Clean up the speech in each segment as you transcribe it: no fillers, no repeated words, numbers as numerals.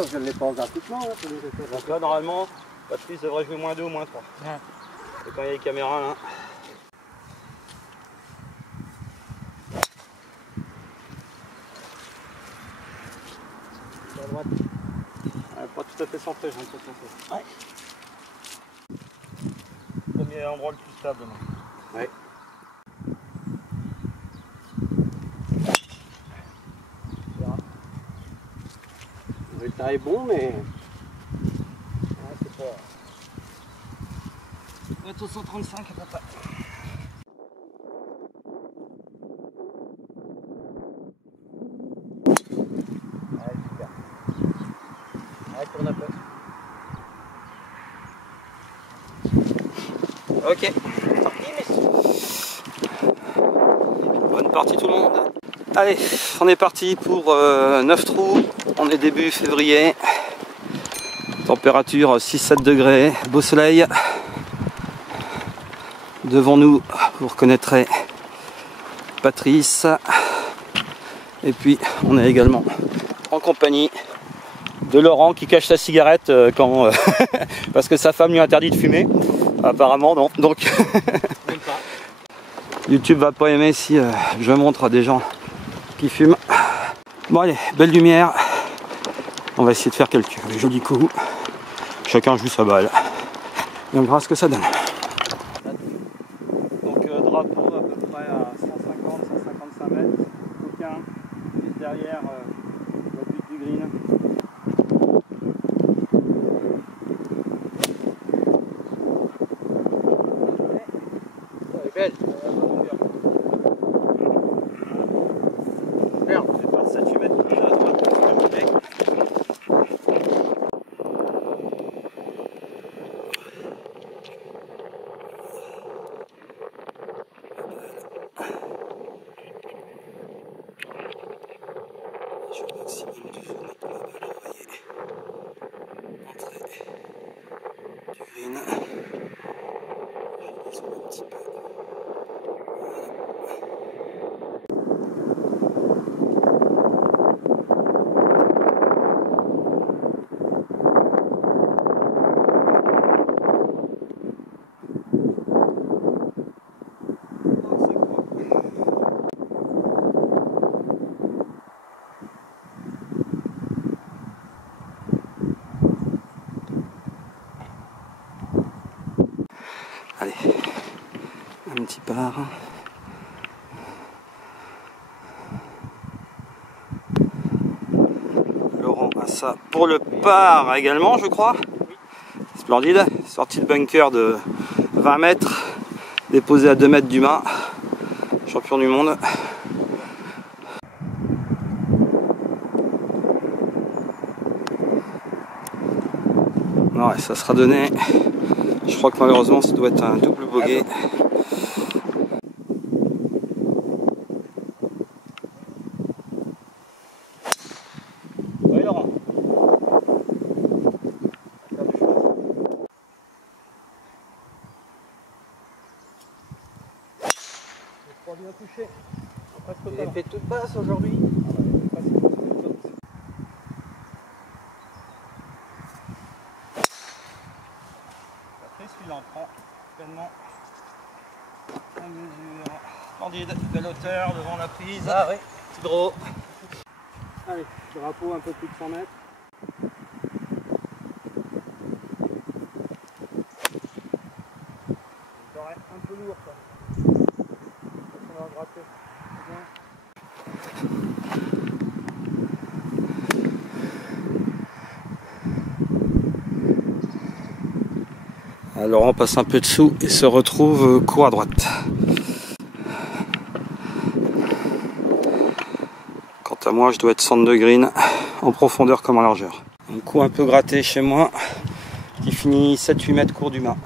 sûr que je ne l'ai pas gratuitement. Hein, donc là, normalement, Patrice devrait jouer -2 ou -3. Ouais. Et quand il y a les caméras là. À droite. Pas tout à fait centré, j'ai l'impression. Ouais. Premier endroit le plus stable. Ouais. Le résultat est bon, mais. Ouais, c'est pas. On va être au 135 à peu près. Ouais, super. Ouais, tourne un peu. Ok. Bonne partie tout le monde. Allez, on est parti pour 9 trous. On est début février. Température 6-7 degrés. Beau soleil. Devant nous, vous reconnaîtrez Patrice. Et puis, on est également en compagnie de Laurent qui cache sa cigarette quand parce que sa femme lui interdit de fumer. Apparemment, non. Donc, YouTube va pas aimer si je montre à des gens qui fument. Bon allez, belle lumière. On va essayer de faire quelques jolis coups. Chacun joue sa balle. Et on verra ce que ça donne. Donc drapeau à peu près à 150-155 mètres. Aucun juste derrière le but du green. Elle est belle. Merde, je vais faire 7-8 mètres de à droite. Je vais au maximum du jeu mettre ma balle envoyée. Entrée du green. Je descends un petit peu. Allez, un petit par. Laurent a ça pour le par également, je crois. Splendide. Sortie de bunker de 20 mètres, déposé à 2 mètres du mât. Champion du monde. Ouais, ça sera donné. Je crois que malheureusement ça doit être un double bogey. Oui Laurent. Pas bien touché. Il est fait toute basse aujourd'hui. Patrice, il en prend pleinement la mesure. Splendide, belle hauteur devant la prise. Ah oui. Petit gros. Allez, drapeau un peu plus de 100 mètres. Il paraît un peu lourd ça. On va gratter. Alors on passe un peu dessous et se retrouve court à droite. Quant à moi, je dois être centre de green en profondeur comme en largeur. Un coup un peu gratté chez moi qui finit 7-8 mètres court du mât.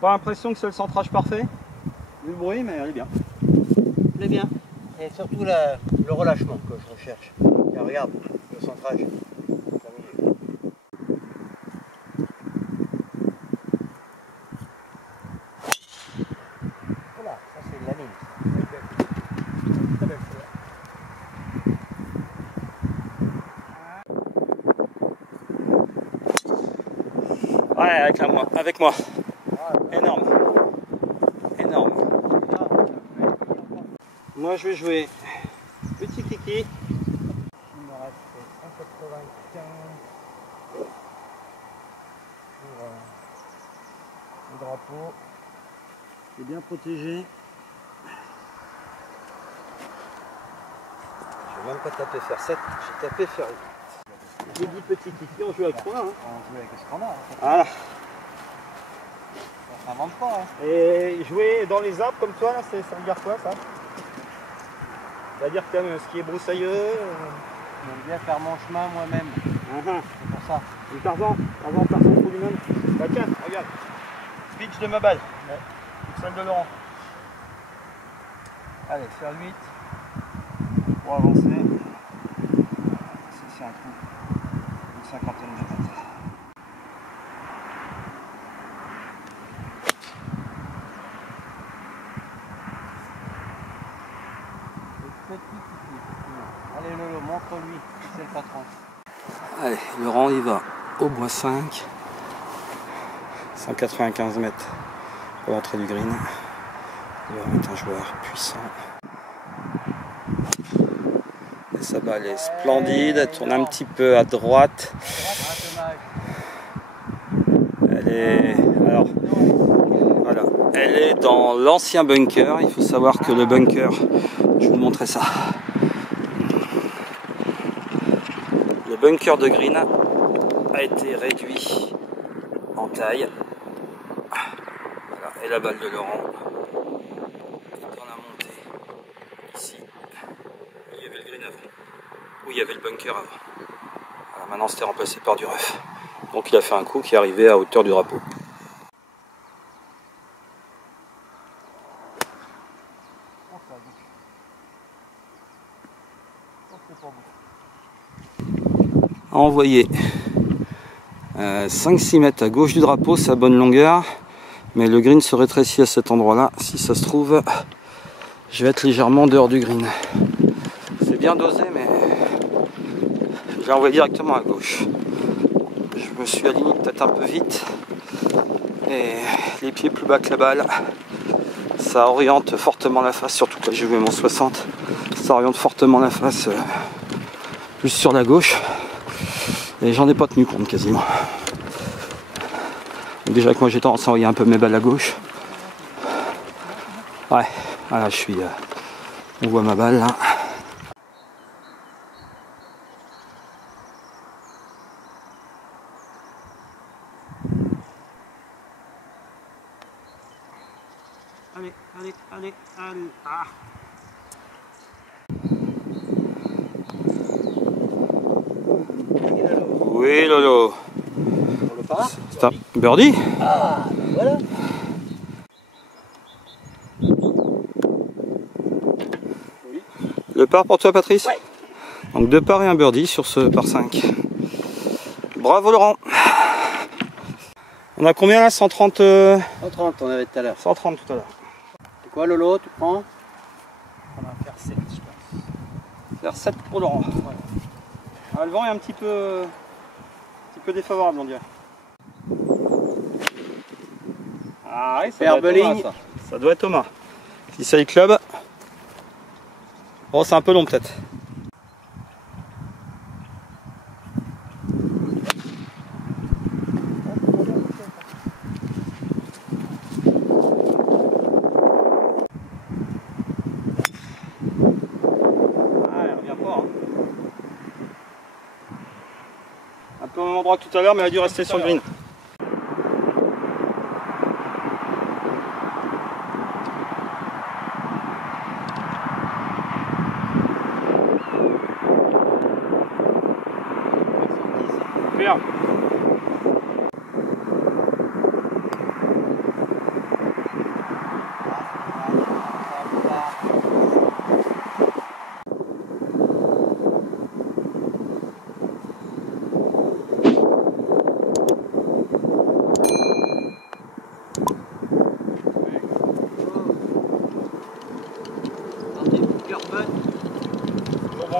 Pas l'impression que c'est le centrage parfait. Du bruit, mais elle est bien. Elle est bien. Et surtout le relâchement que je recherche. Et regarde, le centrage. Terminé. Voilà, ça c'est de la ligne. Très belle couleur. Ouais, avec moi. Énorme. Énorme. Moi je vais jouer petit kiki. Il me reste 1,95 pour le drapeau. C'est bien protégé. Je vais même pas taper faire 7, j'ai tapé faire 8. J'ai dit petit kiki, on joue avec quoi hein. On joue avec ce qu'on a. Voilà. Ça s'invente pas. Hein. Et jouer dans les arbres comme toi, là, ça veut dire quoi ça? Ça veut dire que t'aimes ce qui est broussailleux J'aime bien faire mon chemin moi-même. C'est pour ça. Du Tarzan, personne pour lui-même. Bah tiens, regarde. Pitch de ma balle. Ouais. Celle de Laurent. Allez, faire 8. Pour avancer. C'est un trou. Une cinquantaine de mètres. Allez Lolo, montre-lui si c'est le patron. Allez, Laurent il va au bois 5. 195 mètres pour l'entrée du green. Laurent est un joueur puissant. Et sa balle est splendide, elle tourne un petit peu à droite. Elle est. Alors. Voilà. Elle est dans l'ancien bunker. Il faut savoir que le bunker, je vais vous montrer ça. Le bunker de green a été réduit en taille. Voilà. Et la balle de Laurent est dans la montée. Ici, il y avait le green avant. Où il y avait le bunker avant. Voilà, maintenant c'était remplacé par du rough. Donc il a fait un coup qui est arrivé à hauteur du drapeau. À envoyer 5-6 mètres à gauche du drapeau, sa bonne longueur, mais le green se rétrécit à cet endroit là. Si ça se trouve, je vais être légèrement dehors du green. C'est bien dosé, mais j'ai envoyé directement à gauche. Je me suis aligné peut-être un peu vite et les pieds plus bas que la balle, ça oriente fortement la face, surtout que j'ai joué mon 60, ça oriente fortement la face plus sur la gauche. Et j'en ai pas tenu compte quasiment. Donc déjà que moi j'ai tendance à envoyer un peu mes balles à gauche. Ouais, voilà, je suis. On voit ma balle là. Allez, allez, allez, allez. Ah. Oui, Lolo. Pour le par. C'est un birdie. Ah, voilà. Le par pour toi, Patrice? Ouais. Donc 2 parts et un birdie sur ce par 5. Bravo, Laurent. On a combien là? 130 130 on avait tout à l'heure. 130 tout à l'heure. C'est quoi Lolo, tu prends? On va faire 7, je pense. Faire 7 pour Laurent. Ouais. Ah, le vent est un petit peu défavorable, on dirait. Ah oui, ça doit être Thomas, ça. Ça doit être Thomas. Si c'est le club. Oh, c'est un peu long peut-être. Ah, elle revient pas. Hein. Un peu au même endroit que tout à l'heure, mais elle a dû rester sur le green.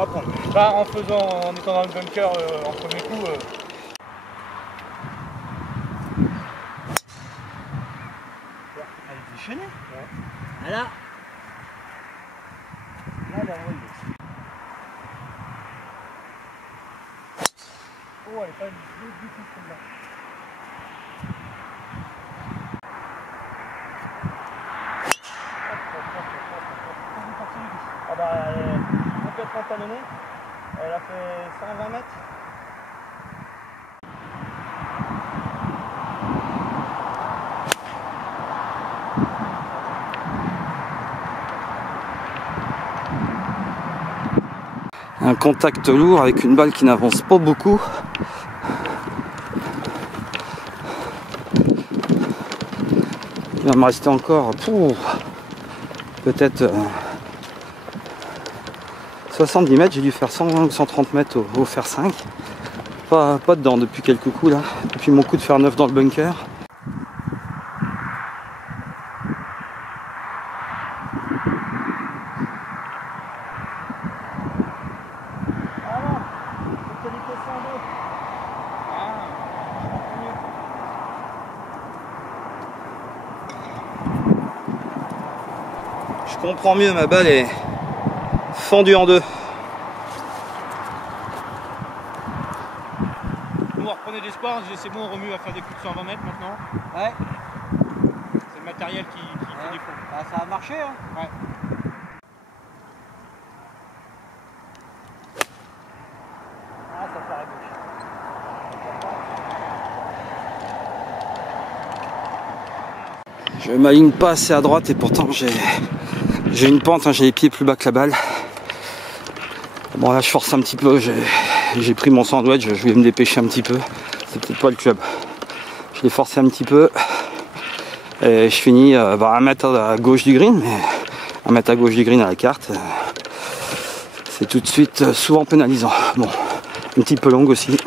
pour apprendre. Là, en étant dans le bunker en premier coup. Elle est déchaînée. Ouais. Ah là. Là, elle est envoyée. Oh, elle est pas du tout celle-là. Ah bah, elle est complètement talonnée. Elle a fait 120 mètres. Un contact lourd avec une balle qui n'avance pas beaucoup. Il va me rester encore peut-être 70 mètres. J'ai dû faire 120 ou 130 mètres au fer 5. Pas dedans depuis quelques coups là. Depuis mon coup de fer 9 dans le bunker. Je comprends mieux, ma balle est fendue en deux. Vous reprenez de l'espoir, c'est bon, on remue à faire des coups de 120 mètres maintenant. Ouais. C'est le matériel qui fait défaut. Bah, ça a marché, hein. Ouais. Ah, ça paraît gauche. Je m'aligne pas assez à droite et pourtant j'ai une pente, hein, j'ai les pieds plus bas que la balle. Bon là je force un petit peu, j'ai pris mon sandwich, je voulais me dépêcher un petit peu. C'est peut-être pas le club. Je l'ai forcé un petit peu. Et je finis 1 mètre à gauche du green, mais 1 mètre à gauche du green à la carte. C'est tout de suite souvent pénalisant. Bon, un petit peu longue aussi.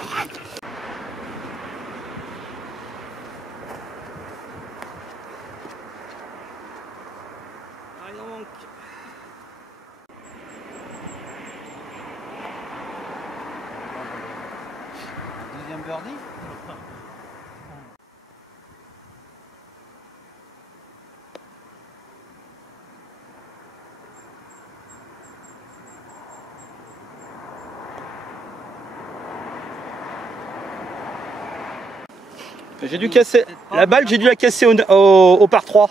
Deuxième birdie. J'ai dû casser la balle, j'ai dû la casser au par 3.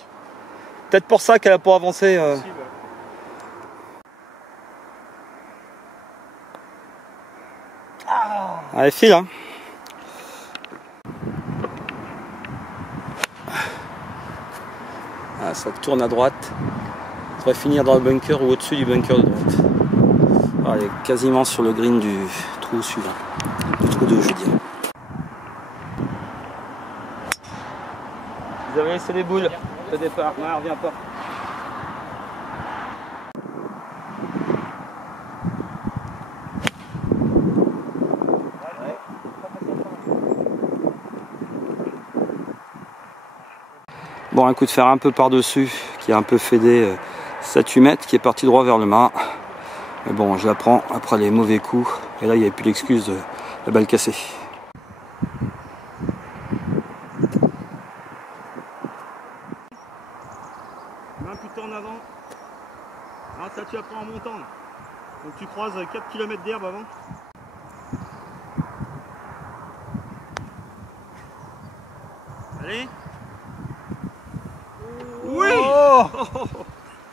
Peut-être pour ça qu'elle a pas avancé. Allez, file hein. Ah, ça tourne à droite. Ça va finir dans le bunker ou au-dessus du bunker de droite. Ah, elle est quasiment sur le green du trou suivant. Du trou 2, je veux dire. Vous avez laissé les boules au départ. Non, elle revient pas. Bon, un coup de fer un peu par-dessus, qui a un peu fédé 7-8 mètres, qui est parti droit vers le mât. Mais bon, je la prends après les mauvais coups. Et là, il n'y avait plus l'excuse de la balle cassée. Main plutôt en avant. Ah, ça tu apprends en montant là. Donc tu croises 4 km d'herbe avant. Allez. Oui. Oh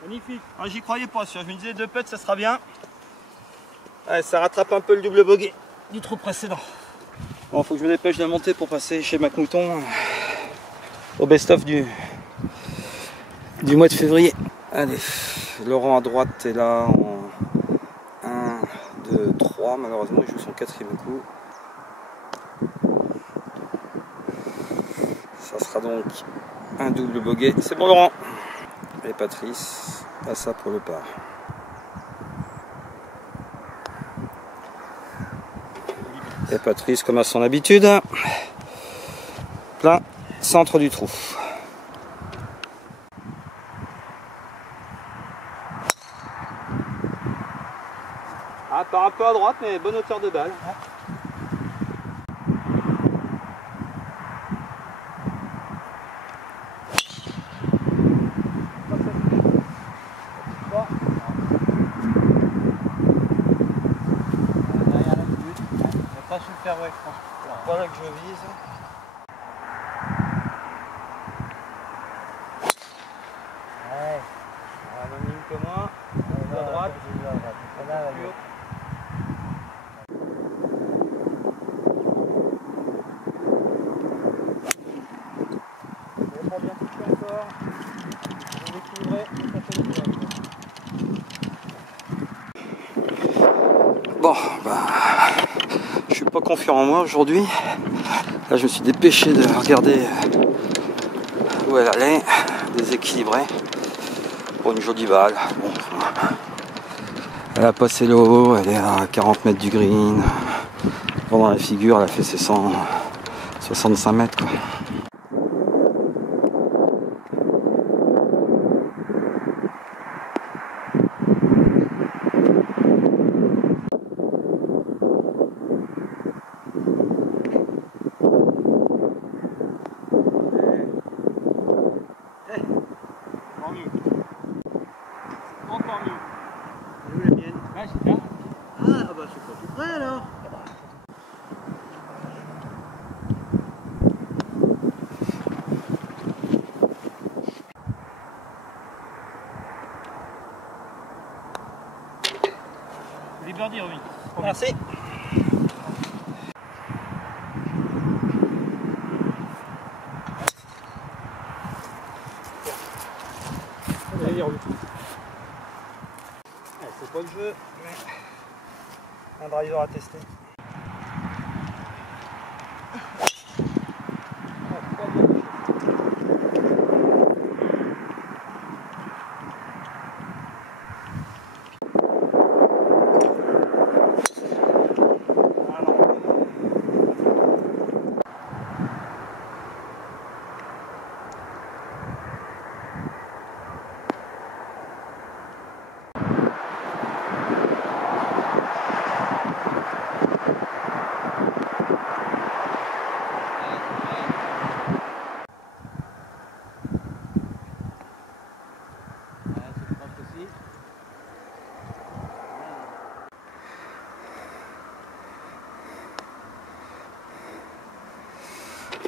Magnifique. Ah, j'y croyais pas, je me disais 2 putts ça sera bien. Ouais, ça rattrape un peu le double bogey du trou précédent. Bon, faut que je me dépêche de monter pour passer chez McMouton au best-of du mois de février. Allez, Laurent à droite est là en 1, 2, 3. Malheureusement, il joue son 4e coup. Ça sera donc un double bogey. C'est bon, Laurent. Et Patrice, à ça pour le par. Et Patrice, comme à son habitude, plein centre du trou. Ah, part un peu à droite, mais bonne hauteur de balle. Ouais. Derrière la butte. Il n'a pas su le faire, ouais, je pense. C'est pas là que je vise. Ouais. Ah, même ligne que moi. À droite. Là, là, Plus haut. On prend bien touché encore. On équilibrait, ça fait le job. Bon, bah, je suis pas confiant en moi aujourd'hui. Là, je me suis dépêché de regarder où elle allait, déséquilibrée pour une jolie balle. Bon, elle a passé le haut, elle est à 40 mètres du green. Pendant la figure, elle a fait ses 165 mètres, quoi. Encore mieux. Encore mieux. Où la mienne? Ouais, c'est bien. Ah, bah c'est pas tout près alors. Les birdies, oui. Merci. C'est pas le jeu, mais un driver à tester.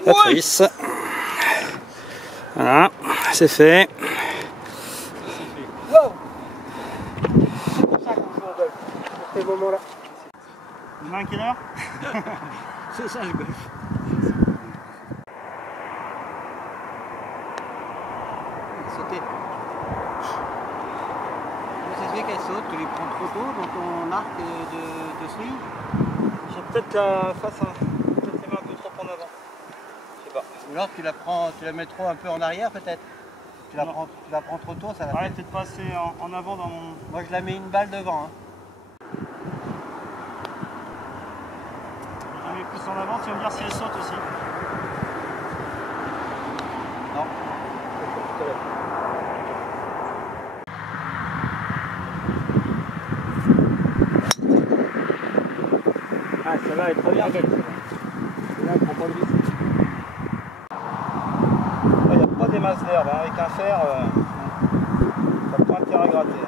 Patrice. Voilà, c'est fait. Wow! C'est pour ça qu'on joue au golf. Pour ces moments-là. Demain à quelle heure? C'est ça le golf. Sauter. Comment ça se fait qu'elle saute? Tu les prends trop tôt dans ton arc de swing? J'ai peut-être la face, peut-être les mains un peu trop en avant. Je sais pas. Ou alors tu la mets trop un peu en arrière peut-être? Tu la prends trop tôt, ça va Ouais, faire. peut-être pas assez en avant dans mon. Moi je la mets une balle devant. Hein. Je mets plus en avant, tu vas me dire si elle saute aussi. Non. Ah, celle-là elle est très bien. Là, elle prend pas le risque. Il n'y a pas des masses d'herbe, hein. Avec un fer, t'as pas intérêt à gratter. Hein.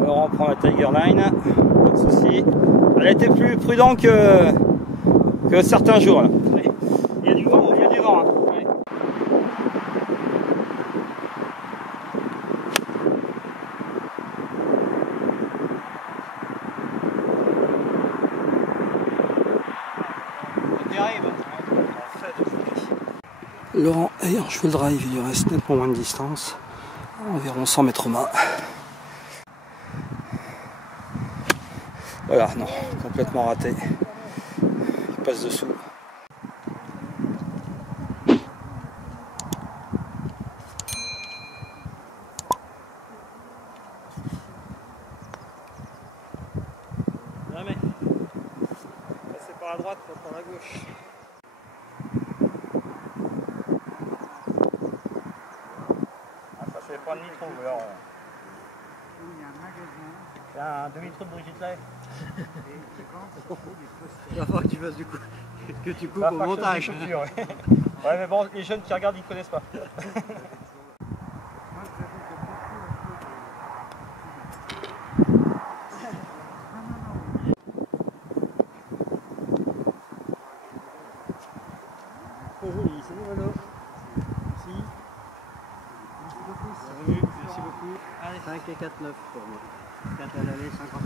Laurent prend la Tiger Line, pas de souci. Elle a été plus prudente que certains jours. Là. Il y a du vent, il y a du vent. Hein. Ouais. Laurent ayant joué le drive, il lui reste nettement moins de distance, environ 100 mètres au mât. Voilà, non, complètement raté. Il passe dessous. à droite pour prendre à gauche. Ah, ça fait pas de nitro alors. Il y a un demi-trou de Brigitte Live. Il va falloir que tu fasses du coup. Que tu coupes au montage. Ouais, mais bon, les jeunes qui regardent, ils connaissent pas. Très joli, c'est bon Renaud. Merci. Merci beaucoup. Allez. 5 et 4, 9 pour moi. 4 à l'aller, 50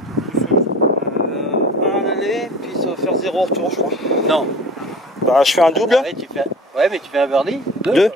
Un aller, puis ça va faire 0 retour, je crois. Non. Bah, je fais un double. Ouais, mais tu fais un birdie. 2.